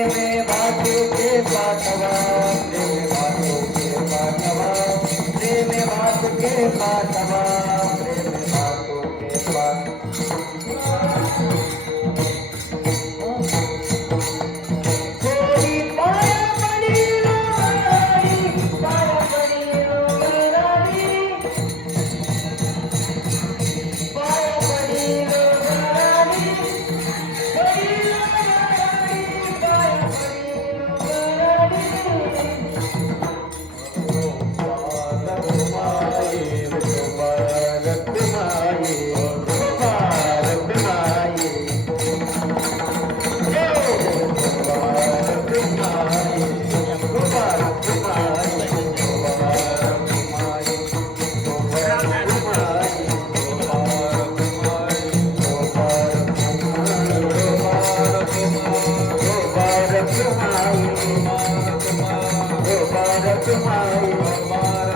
प्रेमे Oh, my God, my God,